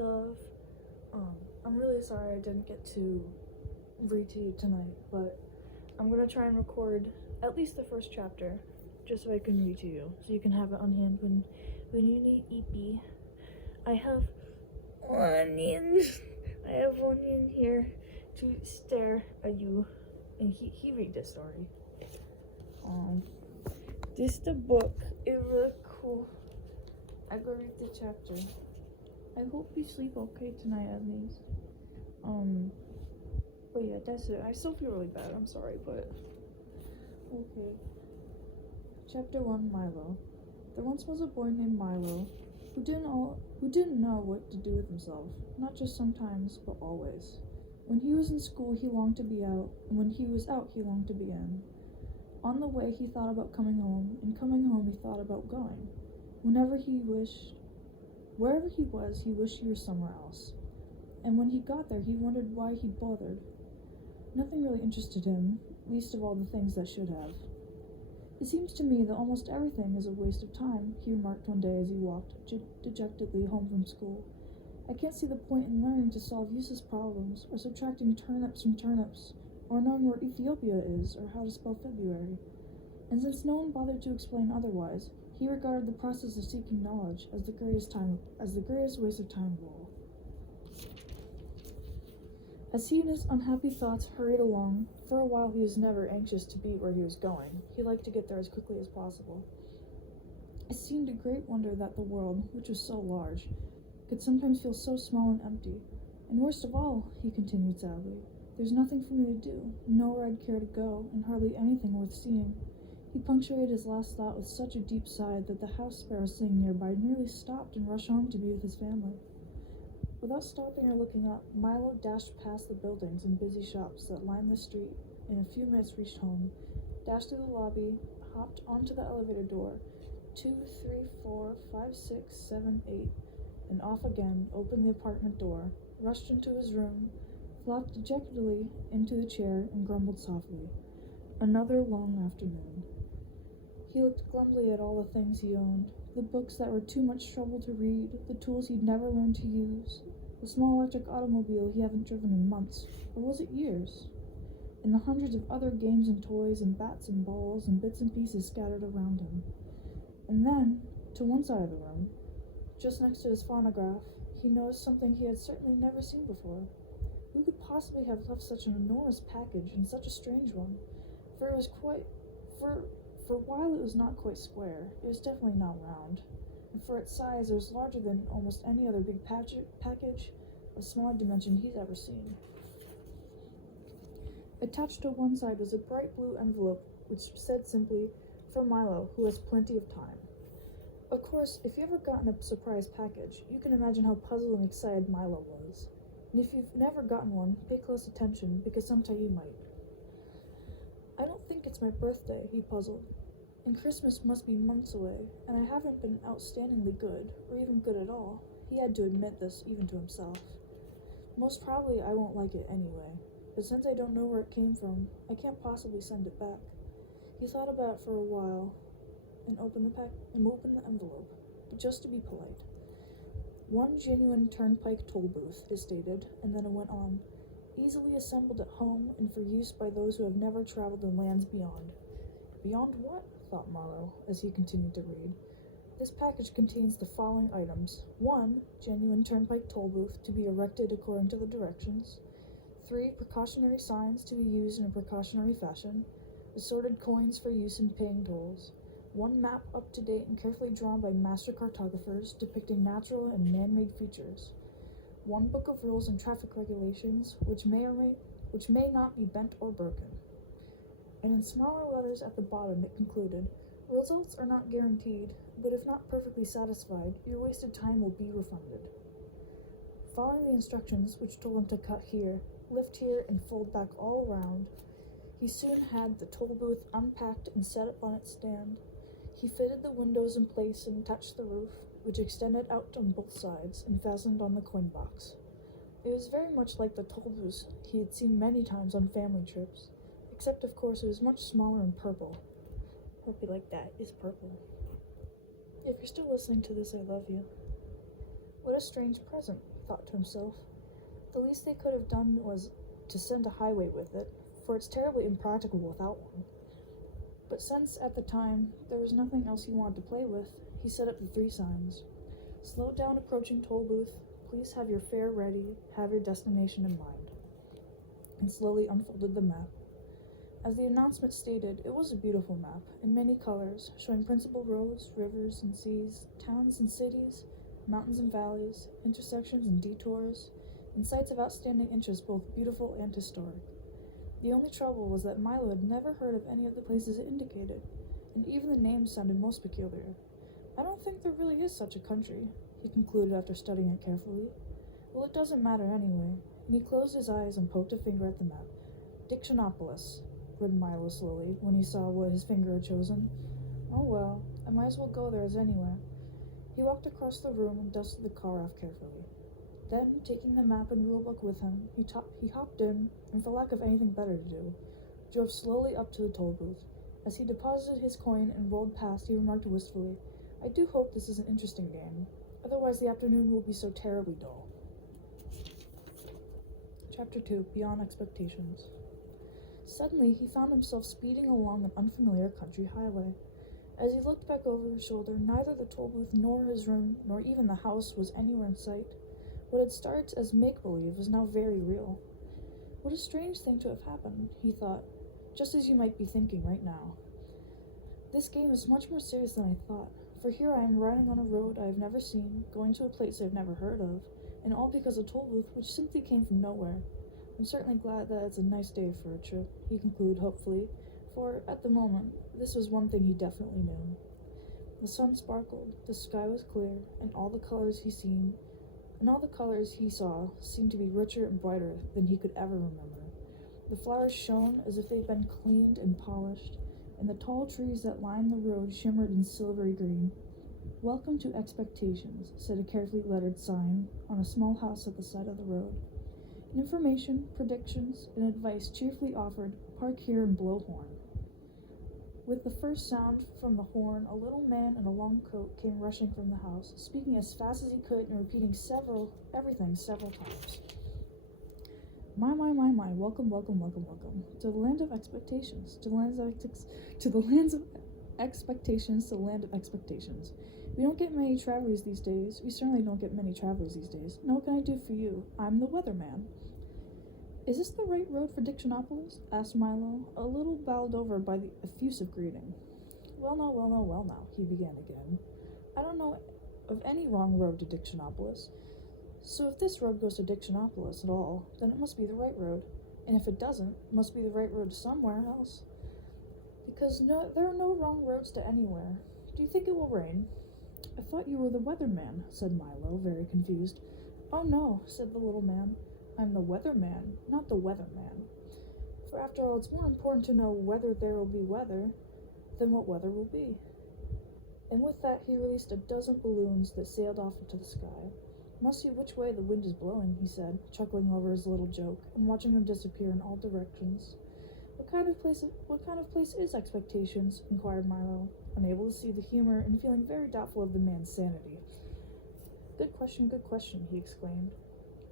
love. I'm really sorry I didn't get to read to you tonight, but I'm gonna try and record at least the first chapter, just so I can read to you, so you can have it on hand when you need eepy. I have one in here to stare at you, and he read this story. This the book. It's really cool. I go read the chapter. I hope you sleep okay tonight at least. But yeah, that's it. I still feel really bad. I'm sorry, but okay. Chapter 1, Milo. There once was a boy named Milo who didn't know what to do with himself, not just sometimes, but always. When he was in school, he longed to be out, and when he was out, he longed to be in. On the way, he thought about coming home, and coming home, he thought about going. Wherever he was, he wished he were somewhere else. And when he got there, he wondered why he bothered. Nothing really interested him, least of all the things that should have. It seems to me that almost everything is a waste of time, he remarked one day as he walked dejectedly home from school. I can't see the point in learning to solve useless problems, or subtracting turnips from turnips, or knowing where Ethiopia is, or how to spell February. And since no one bothered to explain otherwise, he regarded the process of seeking knowledge as the greatest waste of time of all. As he and his unhappy thoughts hurried along, for a while he was never anxious to be where he was going. He liked to get there as quickly as possible. It seemed a great wonder that the world, which was so large, could sometimes feel so small and empty. And worst of all, he continued sadly, there's nothing for me to do, nowhere I'd care to go, and hardly anything worth seeing. He punctuated his last thought with such a deep sigh that the house sparrow singing nearby nearly stopped and rushed home to be with his family. Without stopping or looking up, Milo dashed past the buildings and busy shops that lined the street, in a few minutes reached home, dashed through the lobby, hopped onto the elevator door, 2, 3, 4, 5, 6, 7, 8, and off again, opened the apartment door, rushed into his room, flopped dejectedly into the chair, and grumbled softly. Another long afternoon. He looked glumly at all the things he owned, the books that were too much trouble to read, the tools he'd never learned to use, the small electric automobile he hadn't driven in months, or was it years? And the hundreds of other games and toys and bats and balls and bits and pieces scattered around him. And then, to one side of the room, just next to his phonograph, he noticed something he had certainly never seen before. Who could possibly have left such an enormous package, and such a strange one? For while it was not quite square, it was definitely not round, and for its size it was larger than almost any other big package of smaller dimension he's ever seen. Attached to one side was a bright blue envelope which said simply, "For Milo, who has plenty of time." Of course, if you ever gotten a surprise package, you can imagine how puzzled and excited Milo was. And if you've never gotten one, pay close attention, because sometime you might. I don't think it's my birthday, he puzzled. And Christmas must be months away, and I haven't been outstandingly good, or even good at all. He had to admit this even to himself. Most probably I won't like it anyway, but since I don't know where it came from, I can't possibly send it back. He thought about it for a while, and opened the envelope, but just to be polite. "One genuine turnpike Tollbooth," it stated, and then it went on. "Easily assembled at home and for use by those who have never traveled in lands beyond." Beyond what? Thought Milo, as he continued to read. This package contains the following items. 1. Genuine turnpike Tollbooth to be erected according to the directions. 3. Precautionary signs to be used in a precautionary fashion. Assorted coins for use in paying tolls. 1 map up to date and carefully drawn by master cartographers depicting natural and man-made features. 1 book of rules and traffic regulations which may not be bent or broken. And in smaller letters at the bottom it concluded, "Results are not guaranteed, but if not perfectly satisfied, your wasted time will be refunded." Following the instructions, which told him to cut here, lift here, and fold back all around, he soon had the toll booth unpacked and set up on its stand. He fitted the windows in place and touched the roof, which extended out on both sides and fastened on the coin box. It was very much like the toll booths he had seen many times on family trips, except of course it was much smaller and purple. Hope you like that, it's purple. If you're still listening to this, I love you. What a strange present, thought to himself. The least they could have done was to send a highway with it, for it's terribly impractical without one. But since, at the time, there was nothing else he wanted to play with, he set up the 3 signs. Slow down approaching Tollbooth, please have your fare ready, have your destination in mind, and slowly unfolded the map. As the announcement stated, it was a beautiful map, in many colors, showing principal roads, rivers and seas, towns and cities, mountains and valleys, intersections and detours, and sites of outstanding interest, both beautiful and historic. The only trouble was that Milo had never heard of any of the places it indicated, and even the names sounded most peculiar. I don't think there really is such a country, he concluded after studying it carefully. Well, it doesn't matter anyway, and he closed his eyes and poked a finger at the map. Dictionopolis, read Milo slowly, when he saw what his finger had chosen. Oh well, I might as well go there as anywhere. He walked across the room and dusted the car off carefully. Then, taking the map and rulebook with him, he hopped in, and for lack of anything better to do, drove slowly up to the toll booth. As he deposited his coin and rolled past, he remarked wistfully, I do hope this is an interesting game. Otherwise the afternoon will be so terribly dull. Chapter 2, Beyond Expectations. Suddenly, he found himself speeding along an unfamiliar country highway. As he looked back over his shoulder, neither the toll booth nor his room, nor even the house was anywhere in sight. What had started as make-believe was now very real. What a strange thing to have happened, he thought, just as you might be thinking right now. This game is much more serious than I thought, for here I am riding on a road I have never seen, going to a place I have never heard of, and all because of a toll booth which simply came from nowhere. I'm certainly glad that it's a nice day for a trip, he concluded hopefully, for, at the moment, this was one thing he definitely knew. The sun sparkled, the sky was clear, and all the colors he saw seemed to be richer and brighter than he could ever remember. The flowers shone as if they'd been cleaned and polished, and the tall trees that lined the road shimmered in silvery green. Welcome to Expectations, said a carefully lettered sign on a small house at the side of the road. Information, predictions, and advice cheerfully offered, park here and blow horn. With the first sound from the horn, a little man in a long coat came rushing from the house, speaking as fast as he could and repeating everything several times. My, welcome, welcome, welcome, welcome, to the land of expectations, to the lands of expectations, to the land of expectations. We don't get many travelers these days. We certainly don't get many travelers these days. Now what can I do for you? I'm the weatherman. Is this the right road for Dictionopolis? Asked Milo, a little bowled over by the effusive greeting. Well now, he began again. I don't know of any wrong road to Dictionopolis. So if this road goes to Dictionopolis at all, then it must be the right road. And if it doesn't, it must be the right road to somewhere else. Because there are no wrong roads to anywhere. Do you think it will rain? I thought you were the weatherman, said Milo, very confused. Oh no, said the little man. I'm the weatherman, not the weatherman. For after all, it's more important to know whether there will be weather than what weather will be. And with that, he released a dozen balloons that sailed off into the sky. Must see which way the wind is blowing, he said, chuckling over his little joke and watching them disappear in all directions. What kind of place is Expectations? Inquired Milo, unable to see the humor and feeling very doubtful of the man's sanity. Good question, he exclaimed.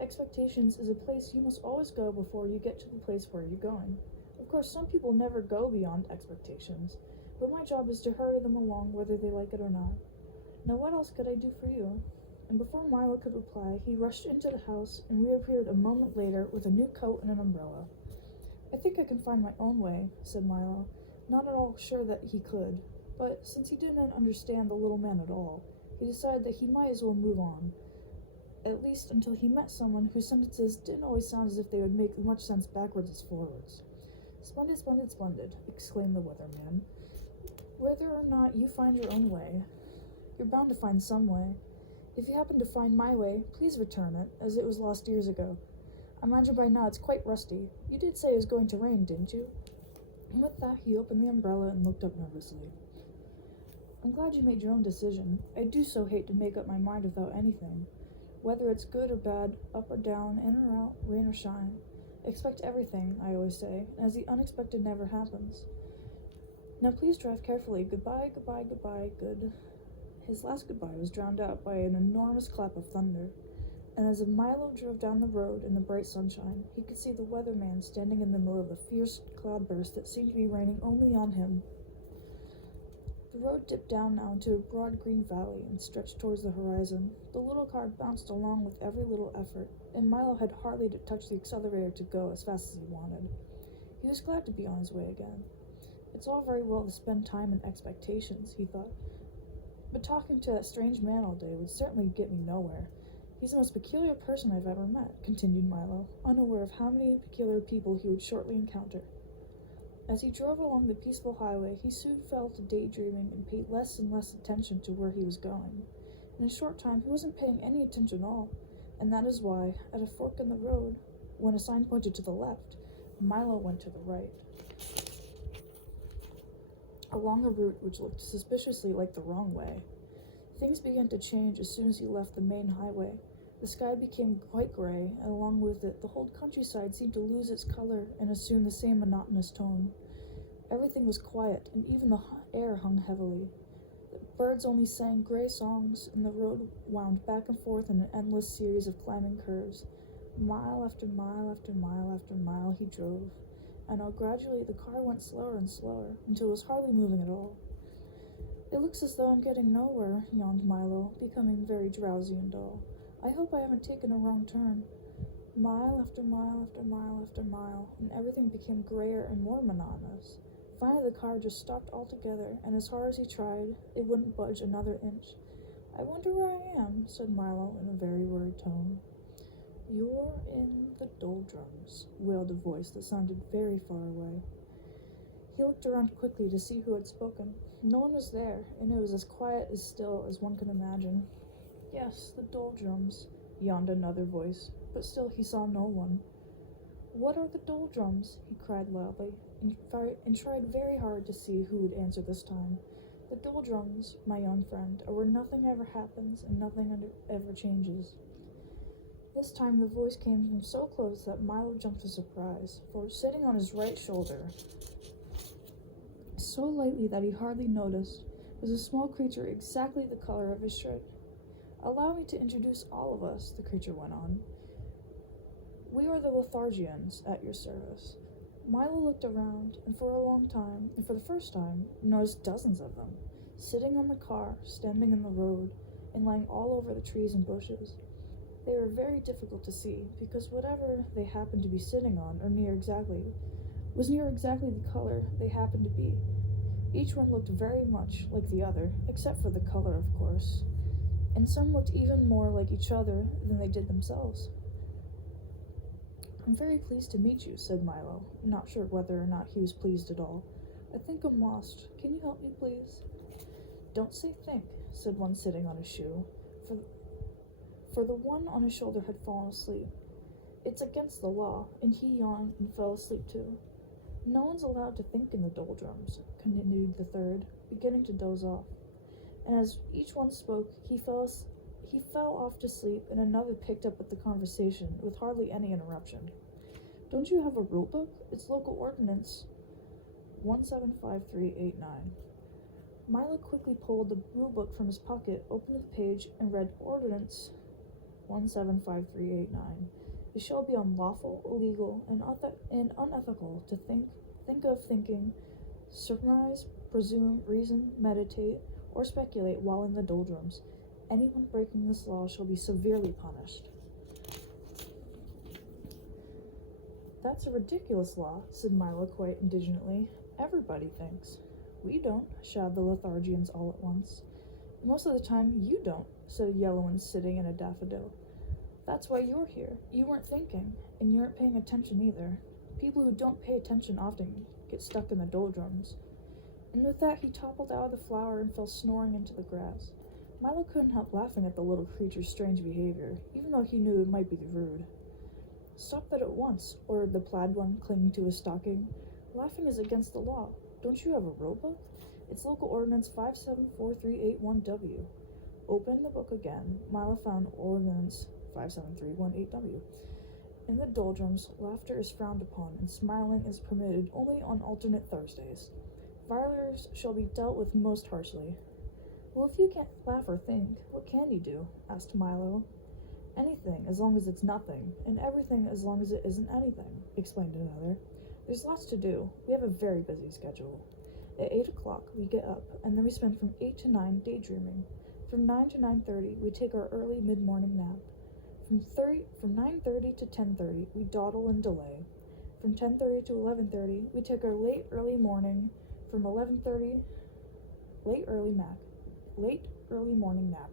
Expectations is a place you must always go before you get to the place where you're going. Of course, some people never go beyond expectations, but my job is to hurry them along whether they like it or not. Now what else could I do for you? And before Milo could reply, he rushed into the house and reappeared a moment later with a new coat and an umbrella. I think I can find my own way, said Milo, not at all sure that he could, but since he didn't understand the little man at all, he decided that he might as well move on, at least until he met someone whose sentences didn't always sound as if they would make as much sense backwards as forwards. Splendid, splendid, splendid, exclaimed the weatherman. Whether or not you find your own way, you're bound to find some way. If you happen to find my way, please return it, as it was lost years ago. I imagine by now it's quite rusty. You did say it was going to rain, didn't you? And with that, he opened the umbrella and looked up nervously. I'm glad you made your own decision. I do so hate to make up my mind without anything. Whether it's good or bad, up or down, in or out, rain or shine. Expect everything, I always say, as the unexpected never happens. Now please drive carefully. Goodbye, goodbye, goodbye, good. His last goodbye was drowned out by an enormous clap of thunder. And as Milo drove down the road in the bright sunshine, he could see the weatherman standing in the middle of a fierce cloudburst that seemed to be raining only on him. The road dipped down now into a broad green valley and stretched towards the horizon. The little car bounced along with every little effort, and Milo had hardly to touch the accelerator to go as fast as he wanted. He was glad to be on his way again. It's all very well to spend time in expectations, he thought, but talking to that strange man all day would certainly get me nowhere. He's the most peculiar person I've ever met, continued Milo, unaware of how many peculiar people he would shortly encounter. As he drove along the peaceful highway, he soon fell to daydreaming and paid less and less attention to where he was going. In a short time, he wasn't paying any attention at all, and that is why, at a fork in the road, when a sign pointed to the left, Milo went to the right, along a route which looked suspiciously like the wrong way. Things began to change as soon as he left the main highway. The sky became quite gray, and along with it, the whole countryside seemed to lose its color and assume the same monotonous tone. Everything was quiet, and even the air hung heavily. The birds only sang gray songs, and the road wound back and forth in an endless series of climbing curves. Mile after mile after mile after mile he drove, and gradually the car went slower and slower, until it was hardly moving at all. It looks as though I'm getting nowhere, yawned Milo, becoming very drowsy and dull. I hope I haven't taken a wrong turn. Mile after mile after mile after mile, and everything became grayer and more monotonous. Finally the car just stopped altogether, and as hard as he tried, it wouldn't budge another inch. I wonder where I am, said Milo in a very worried tone. You're in the doldrums, wailed a voice that sounded very far away. He looked around quickly to see who had spoken. No one was there, and it was as quiet as still as one could imagine. Yes, the doldrums, yawned another voice, but still he saw no one. What are the doldrums? He cried loudly, and tried very hard to see who would answer this time. The doldrums, my young friend, are where nothing ever happens and nothing ever changes. This time the voice came from so close that Milo jumped with surprise, for sitting on his right shoulder, so lightly that he hardly noticed, was a small creature exactly the color of his shirt. Allow me to introduce all of us, the creature went on. We are the Lethargians, at your service. Milo looked around, and for a long time, and for the first time, noticed dozens of them, sitting on the car, standing in the road, and lying all over the trees and bushes. They were very difficult to see, because whatever they happened to be sitting on was near exactly the color they happened to be. Each one looked very much like the other, except for the color, of course, and some looked even more like each other than they did themselves. I'm very pleased to meet you, said Milo, not sure whether or not he was pleased at all. I think I'm lost. Can you help me, please? Don't say think, said one sitting on his shoe, for the one on his shoulder had fallen asleep. It's against the law, and he yawned and fell asleep too. No one's allowed to think in the doldrums, continued the third, beginning to doze off. And as each one spoke, he fell off to sleep, and another picked up with the conversation with hardly any interruption. Don't you have a rule book? It's local ordinance 175389. Milo quickly pulled the rule book from his pocket, opened the page, and read Ordinance 175389. It shall be unlawful, illegal, and unethical to think of thinking, surmise, presume, reason, meditate, or speculate while in the doldrums. Anyone breaking this law shall be severely punished. That's a ridiculous law, said Milo quite indignantly. Everybody thinks. We don't, shouted the Lethargians all at once. Most of the time, you don't, said a yellow one sitting in a daffodil. That's why you're here. You weren't thinking, and you aren't paying attention either. People who don't pay attention often get stuck in the doldrums. And with that, he toppled out of the flower and fell snoring into the grass. Milo couldn't help laughing at the little creature's strange behavior, even though he knew it might be rude. Stop that at once, ordered the plaid one, clinging to his stocking. Laughing is against the law. Don't you have a rule book? It's local ordinance 574381W. Opening the book again, Milo found ordinance 57318W. In the doldrums, laughter is frowned upon, and smiling is permitted only on alternate Thursdays. Violators shall be dealt with most harshly. Well, if you can't laugh or think, what can you do? Asked Milo. Anything, anything as long as it's nothing, and everything as long as it isn't anything, explained another. There's lots to do. We have a very busy schedule. At 8 o'clock, we get up, and then we spend from 8 to 9 daydreaming. From 9 to 9:30, we take our early mid-morning nap. From 9:30 to 10:30, we dawdle and delay. From 10:30 to 11:30, we take our late early morning. From 11:30, late early morning nap,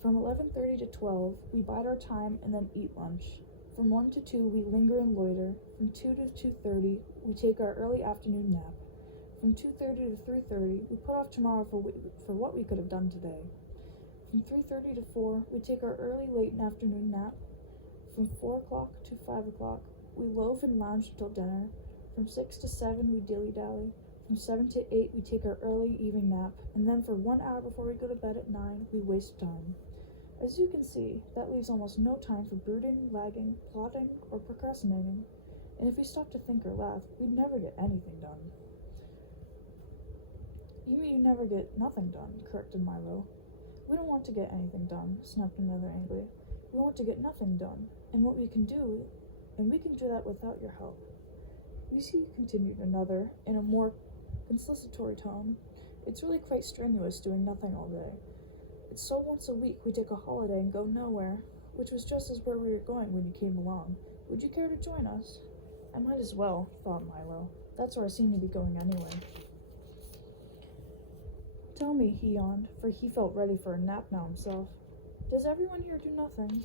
From 11:30 to 12, we bide our time and then eat lunch. From 1 to 2, we linger and loiter. From 2 to 2:30, we take our early afternoon nap. From 2:30 to 3:30, we put off tomorrow for what we could have done today. From 3:30 to 4, we take our early late afternoon nap. From 4 o'clock to 5 o'clock, we loaf and lounge until dinner. From 6 to 7, we dilly-dally. From 7 to 8, we take our early evening nap, and then for 1 hour before we go to bed at 9, we waste time. As you can see, that leaves almost no time for brooding, lagging, plotting, or procrastinating. And if we stopped to think or laugh, we'd never get anything done. You mean you never get nothing done, corrected Milo. We don't want to get anything done, snapped another angrily. We want to get nothing done, and we can do that without your help. You see, continued another, in a more conciliatory tone, it's really quite strenuous doing nothing all day. It's so once a week we take a holiday and go nowhere, which was just as where we were going when you came along. Would you care to join us? I might as well, thought Milo. That's where I seem to be going anyway. Tell me, he yawned, for he felt ready for a nap now himself. Does everyone here do nothing?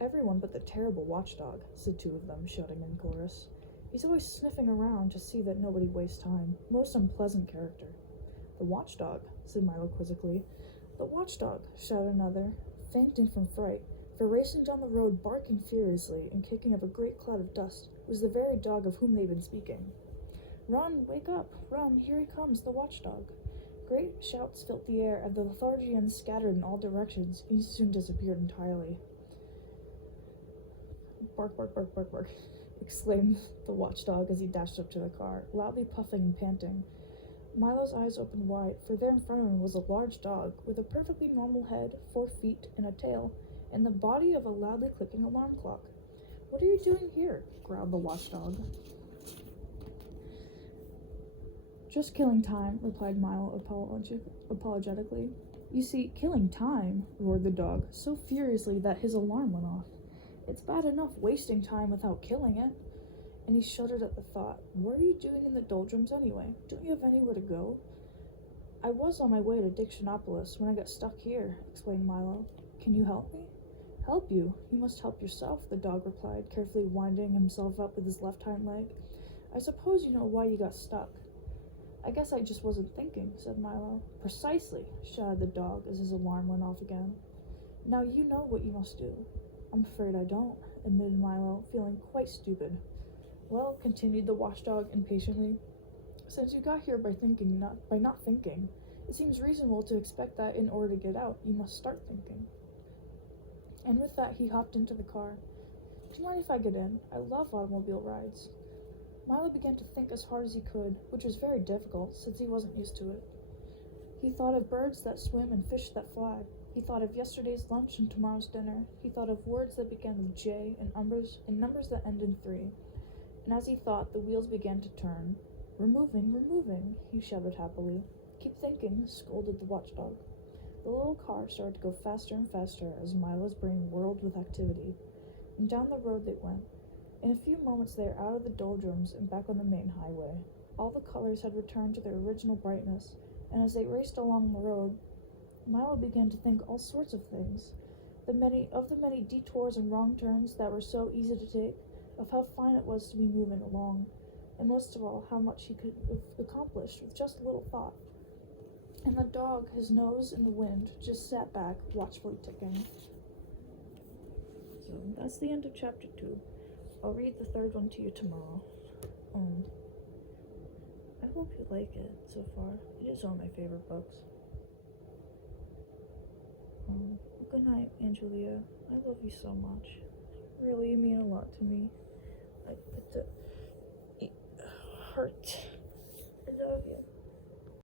Everyone but the terrible watchdog, said two of them, shouting in chorus. He's always sniffing around to see that nobody wastes time. Most unpleasant character. The watchdog, said Milo quizzically. The watchdog, shouted another, fainting from fright, for racing down the road barking furiously and kicking up a great cloud of dust was the very dog of whom they'd been speaking. Run, wake up, run, here he comes, the watchdog. Great shouts filled the air, and the Lethargians scattered in all directions. He soon disappeared entirely. Bark, bark, bark, bark, bark, exclaimed the watchdog as he dashed up to the car, loudly puffing and panting. Milo's eyes opened wide, for there in front of him was a large dog, with a perfectly normal head, 4 feet, and a tail, and the body of a loudly clicking alarm clock. What are you doing here? Growled the watchdog. Just killing time, replied Milo apologetically. You see, killing time, roared the dog, so furiously that his alarm went off. It's bad enough wasting time without killing it. And he shuddered at the thought. What are you doing in the doldrums anyway? Don't you have anywhere to go? I was on my way to Dictionopolis when I got stuck here, explained Milo. Can you help me? Help you? You must help yourself, the dog replied, carefully winding himself up with his left hind leg. I suppose you know why you got stuck. I guess I just wasn't thinking, said Milo. Precisely, shouted the dog as his alarm went off again. Now you know what you must do. I'm afraid I don't, admitted Milo, feeling quite stupid. Well, continued the watchdog impatiently, since you got here by not thinking, it seems reasonable to expect that in order to get out, you must start thinking. And with that, he hopped into the car. Do you mind if I get in? I love automobile rides. Milo began to think as hard as he could, which was very difficult, since he wasn't used to it. He thought of birds that swim and fish that fly. He thought of yesterday's lunch and tomorrow's dinner. He thought of words that began with J and numbers that end in 3. And as he thought, the wheels began to turn. We're moving, he shouted happily. Keep thinking, scolded the watchdog. The little car started to go faster and faster as Milo's brain whirled with activity. And down the road they went. In a few moments they were out of the doldrums and back on the main highway. All the colors had returned to their original brightness, and as they raced along the road, Milo began to think all sorts of things. The many detours and wrong turns that were so easy to take, of how fine it was to be moving along, and most of all, how much he could have accomplished with just a little thought. And the dog, his nose in the wind, just sat back, watchfully ticking. So that's the end of chapter 2. I'll read the third one to you tomorrow. I hope you like it so far. It is one of my favorite books. Good night, Angelia. I love you so much. Really, you mean a lot to me. It hurt. I love you.